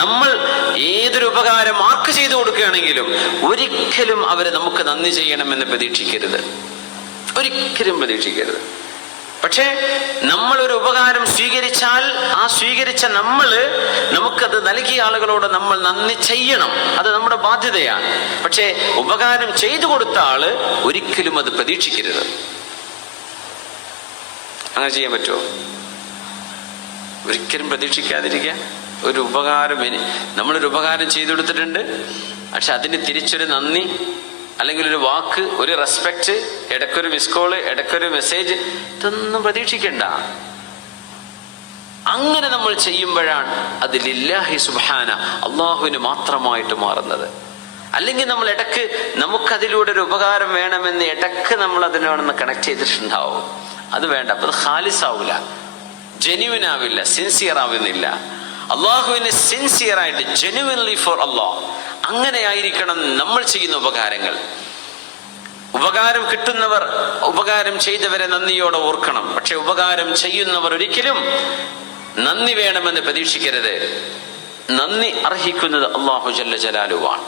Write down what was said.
നമ്മൾ ഏതൊരു ഉപകാരം ആർക്ക് ചെയ്തു കൊടുക്കുകയാണെങ്കിലും ഒരിക്കലും അവരെ നമുക്ക് നന്ദി ചെയ്യണമെന്ന് പ്രതീക്ഷിക്കരുത്, ഒരിക്കലും പ്രതീക്ഷിക്കരുത്. പക്ഷേ നമ്മളൊരു ഉപകാരം സ്വീകരിച്ചാൽ ആ സ്വീകരിച്ച നമുക്കത് നൽകിയ ആളുകളോട് നമ്മൾ നന്ദി ചെയ്യണം, അത് നമ്മുടെ ബാധ്യതയാണ്. പക്ഷേ ഉപകാരം ചെയ്തു കൊടുത്ത ആള് ഒരിക്കലും അത് പ്രതീക്ഷിക്കരുത്. അങ്ങനെ ചെയ്യാൻ പറ്റുമോ? ഒരിക്കലും പ്രതീക്ഷിക്കാതിരിക്കുക. ഒരു ഉപകാരം, നമ്മളൊരു ഉപകാരം ചെയ്തു കൊടുത്തിട്ടുണ്ട്, പക്ഷെ അതിന് തിരിച്ചൊരു നന്ദി, അല്ലെങ്കിൽ ഒരു വാക്ക്, ഒരു റെസ്പെക്ട്, ഇടയ്ക്കൊരു മിസ് കോള്, ഇടയ്ക്കൊരു മെസ്സേജ്, ഇതൊന്നും പ്രതീക്ഷിക്കണ്ട. അങ്ങനെ നമ്മൾ ചെയ്യുമ്പോഴാണ് അത് ലില്ലാഹി സുബ്ഹാന, അള്ളാഹുവിന് മാത്രമായിട്ട് മാറുന്നത്. അല്ലെങ്കിൽ നമ്മൾ ഇടയ്ക്ക് നമുക്കതിലൂടെ ഒരു ഉപകാരം വേണമെന്ന് ഇടയ്ക്ക് നമ്മൾ അതിനോടൊന്ന് കണക്ട് ചെയ്തിട്ടുണ്ടാവും, അത് വേണ്ട. അപ്പൊ അത് ഖാലിസ് ആവില്ല, ജെന്യുവിൻ ആവില്ല, സിൻസിയർ ആവുന്നില്ല. അള്ളാഹുവിന് സിൻസിയർ ആയിട്ട് ജെന്യുവിൻലി ഫോർ അള്ളാഹ് അങ്ങനെയായിരിക്കണം നമ്മൾ ചെയ്യുന്ന ഉപകാരങ്ങൾ. ഉപകാരം കിട്ടുന്നവർ ഉപകാരം ചെയ്തവരെ നന്ദിയോടെ ഓർക്കണം. പക്ഷെ ഉപകാരം ചെയ്യുന്നവർ ഒരിക്കലും നന്ദി വേണമെന്ന് പ്രതീക്ഷിക്കരുത്. നന്ദി അർഹിക്കുന്നത് അല്ലാഹു ജല്ല ജലാലുവാണ്.